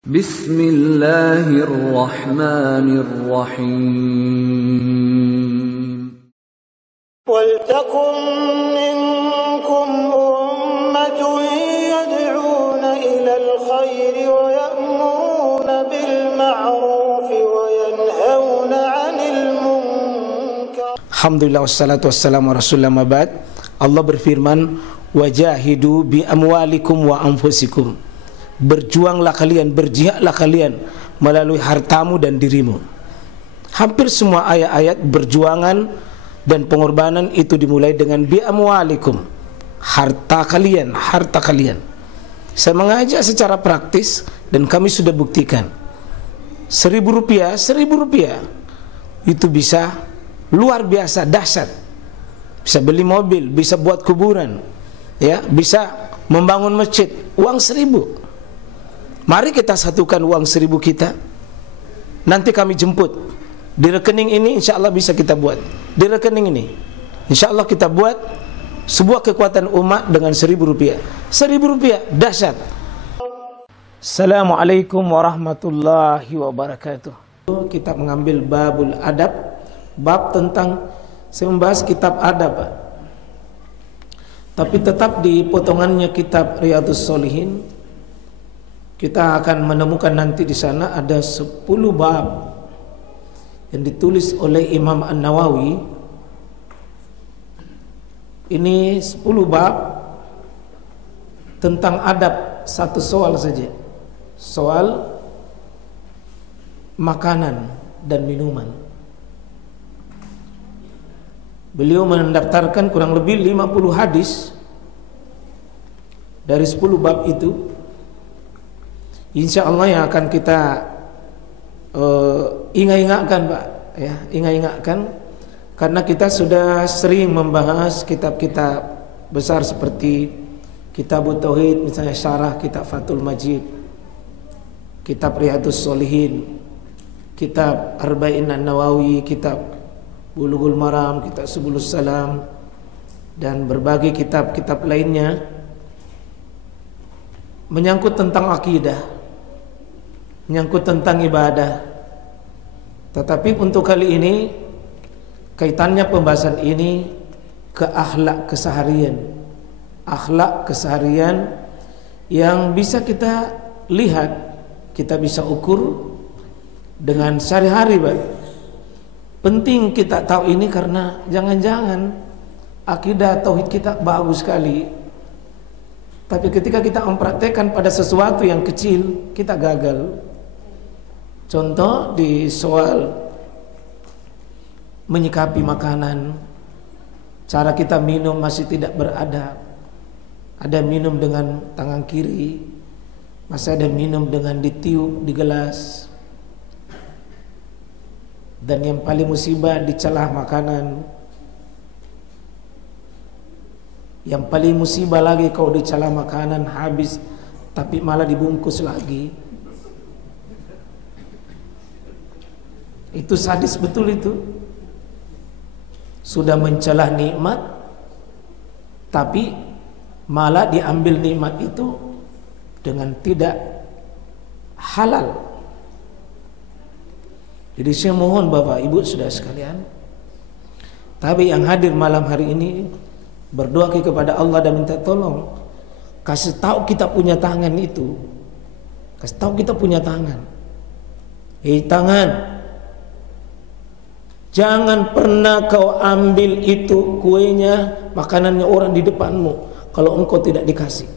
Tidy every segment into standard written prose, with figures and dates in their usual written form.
Bismillahirrahmanirrahim. Waltakum minkum ummatun yad'una ilal khairi wa ya'muruna bil ma'rufi wa yanhauna 'anil munkar. Alhamdulillah wassalatu wassalamu ala rasulillah ma ba'd. Allah berfirman, wajahidu bi amwalikum wa anfusikum. Berjuanglah kalian, berjihadlah kalian melalui hartamu dan dirimu. Hampir semua ayat-ayat berjuangan dan pengorbanan itu dimulai dengan bi amwalikum, harta kalian, harta kalian. Saya mengajak secara praktis dan kami sudah buktikan. Rp1.000 itu bisa luar biasa dahsyat. Bisa beli mobil, bisa buat kuburan, ya, bisa membangun masjid. Uang 1.000. Mari kita satukan uang 1.000 kita. Nanti kami jemput. Di rekening ini insya Allah bisa kita buat. Di rekening ini insya Allah kita buat sebuah kekuatan umat dengan Rp1.000. Rp1.000 dahsyat. Assalamualaikum warahmatullahi wabarakatuh. Kita mengambil babul adab, bab tentang, saya membahas kitab adab, tapi tetap di potongannya kitab Riyadhus Shalihin. Kita akan menemukan nanti di sana ada 10 bab yang ditulis oleh Imam An-Nawawi. Ini 10 bab tentang adab. Satu soal saja, soal makanan dan minuman. Beliau mendaftarkan kurang lebih 50 hadis dari 10 bab itu. Insya Allah yang akan kita ingat-ingatkan, Pak, ya, ingat-ingatkan, karena kita sudah sering membahas kitab-kitab besar seperti Kitab Tauhid, misalnya syarah kitab Fathul Majid, kitab Riyadhus Shalihin, kitab Arba'in An-Nawawi, kitab Bulughul Maram, kitab Subulus Salam, dan berbagai kitab-kitab lainnya menyangkut tentang akidah, menyangkut tentang ibadah. Tetapi untuk kali ini kaitannya pembahasan ini ke akhlak keseharian. Akhlak keseharian yang bisa kita lihat, kita bisa ukur dengan sehari-hari, Pak. Penting kita tahu ini karena jangan-jangan akidah tauhid kita bagus sekali, tapi ketika kita mempraktekkan pada sesuatu yang kecil, kita gagal. Contoh di soal menyikapi makanan, cara kita minum masih tidak beradab. Ada minum dengan tangan kiri, masih ada minum dengan ditiup di gelas. Dan yang paling musibah dicelah makanan. Yang paling musibah lagi kalau dicelah makanan habis tapi malah dibungkus lagi. Itu sadis betul itu. Sudah mencelah nikmat tapi malah diambil nikmat itu dengan tidak halal. Jadi saya mohon Bapak Ibu saudara sekalian, tapi yang hadir malam hari ini berdoa kepada Allah dan minta tolong, kasih tahu kita punya tangan itu. Kasih tahu kita punya tangan. Tangan, jangan pernah kau ambil itu kuenya, makanannya orang di depanmu kalau engkau tidak dikasih.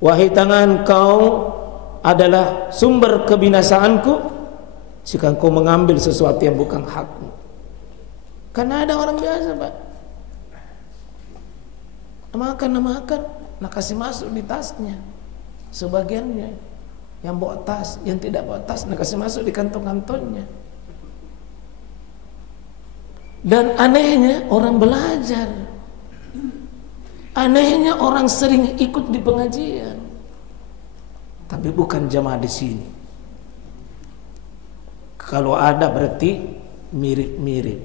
Wahai tangan, kau adalah sumber kebinasaanku jika engkau mengambil sesuatu yang bukan hakmu. Karena ada orang biasa, Pak, makan, nak kasih masuk di tasnya sebagiannya, yang bawa tas, yang tidak bawa tas nak kasih masuk di kantong-kantongnya. Dan anehnya orang belajar, anehnya orang sering ikut di pengajian, tapi bukan jamaah di sini. Kalau ada berarti mirip-mirip.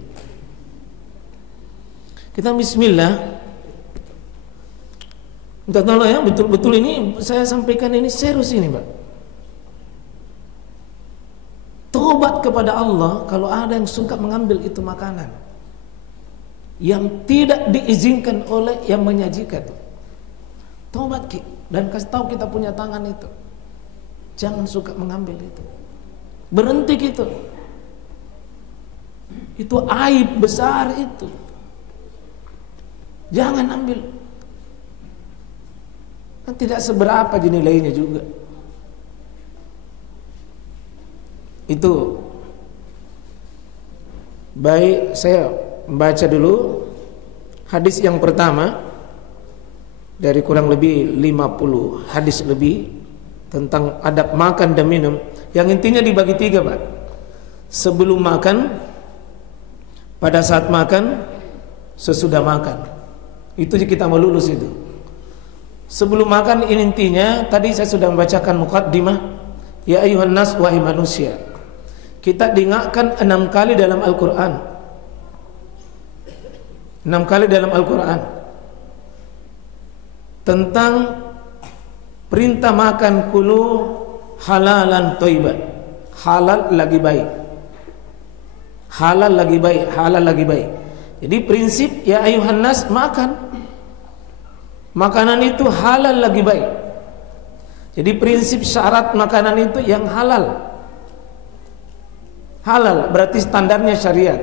Kita bismillah. Minta tolong ya, betul-betul ini saya sampaikan ini serius ini, Pak. Tobat kepada Allah kalau ada yang suka mengambil itu makanan yang tidak diizinkan oleh yang menyajikan. Tobat Ki, dan kasih tahu kita punya tangan itu. Jangan suka mengambil itu. Berhenti gitu. Itu aib besar itu. Jangan ambil. Kan tidak seberapa nilainya juga. Itu. Baik, saya membaca dulu hadis yang pertama dari kurang lebih 50 hadis lebih tentang adab makan dan minum, yang intinya dibagi 3, Pak. Sebelum makan, pada saat makan, sesudah makan. Itu kita mau lulus itu. Sebelum makan ini intinya, tadi saya sudah membacakan muqaddimah, ya ayuhan nas, wahai manusia. Kita diingatkan 6 kali dalam Al-Qur'an. 6 kali dalam Al-Qur'an tentang perintah makan kulu halalan thayyiban. Halal lagi baik. Halal lagi baik, halal lagi baik. Jadi prinsip ya ayuhan nas, makan. Makanan itu halal lagi baik. Jadi prinsip syarat makanan itu yang halal. Halal berarti standarnya syariat.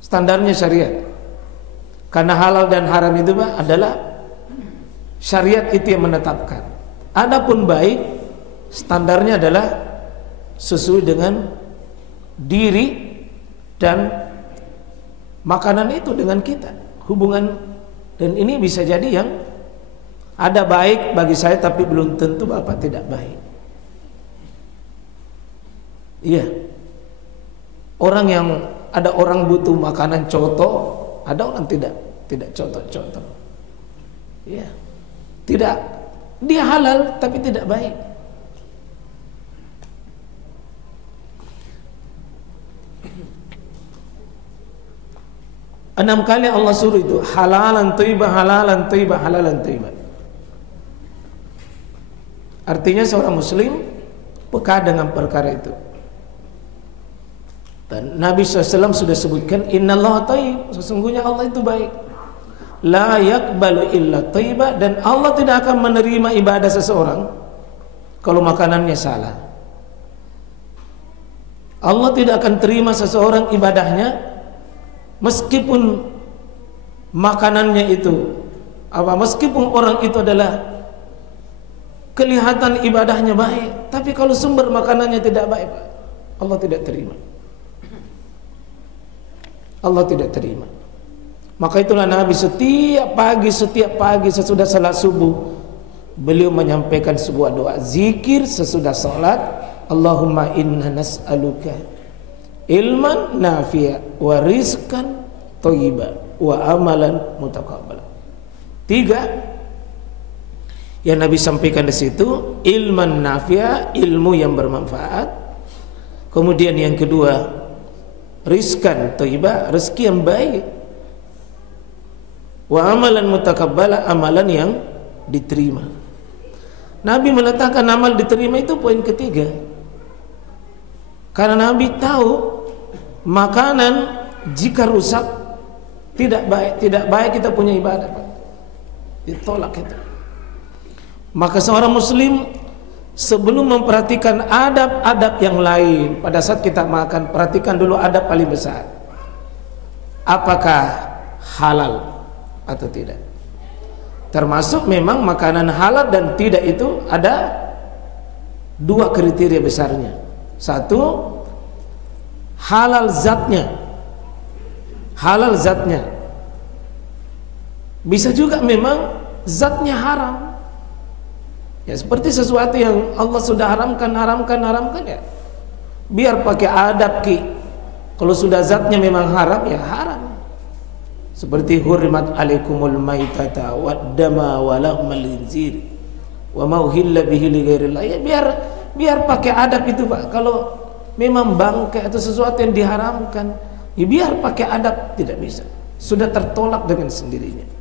Standarnya syariat. Karena halal dan haram itu adalah syariat itu yang menetapkan. Adapun baik, standarnya adalah sesuai dengan diri dan makanan itu dengan kita. Hubungan, dan ini bisa jadi yang ada baik bagi saya tapi belum tentu Bapak tidak baik. Iya. Orang yang ada orang butuh makanan coto, ada orang tidak coto-coto. Iya. Tidak, dia halal tapi tidak baik. Enam kali Allah suruh itu halalan thayyibah, halalan thayyibah, halalan thayyibah. Artinya seorang muslim peka dengan perkara itu. Dan Nabi SAW sudah sebutkan innallaha thayyib, sesungguhnya Allah itu baik. La yaqbalu illa thayyibah, dan Allah tidak akan menerima ibadah seseorang kalau makanannya salah. Allah tidak akan terima seseorang ibadahnya meskipun makanannya itu meskipun orang itu adalah kelihatan ibadahnya baik, tapi kalau sumber makanannya tidak baik, Allah tidak terima. Allah tidak terima. Maka itulah Nabi setiap pagi sesudah salat subuh beliau menyampaikan sebuah doa zikir sesudah salat, Allahumma inna nas'aluka ilman nafi'a wa rizqan thayyiban wa amalan mutaqabbala. 3 yang Nabi sampaikan di situ, ilman nafi'a, ilmu yang bermanfaat. Kemudian yang kedua, rizqan thayyiban, rezeki yang baik. Wa amalan mutaqabbala, amalan yang diterima. Nabi meletakkan amal diterima itu poin ketiga. Karena Nabi tahu makanan jika rusak tidak baik kita punya ibadah, Pak. Ditolak itu. Maka seorang muslim sebelum memperhatikan adab-adab yang lain pada saat kita makan, perhatikan dulu adab paling besar. Apakah halal atau tidak? Termasuk memang makanan halal dan tidak itu ada 2 kriteria besarnya. 1, halal zatnya. Halal zatnya. Bisa juga memang zatnya haram. Ya, seperti sesuatu yang Allah sudah haramkan ya. Biar pakai adab Ki. Kalau sudah zatnya memang haram, ya haram. Seperti hurrimat alaikumul maitata waddama wa lahmal khinzir wa ma uhilla bihi li ghairillah. Ya biar pakai adab itu, Pak. Kalau memang bangkai atau sesuatu yang diharamkan, ya biar pakai adab, tidak bisa. Sudah tertolak dengan sendirinya.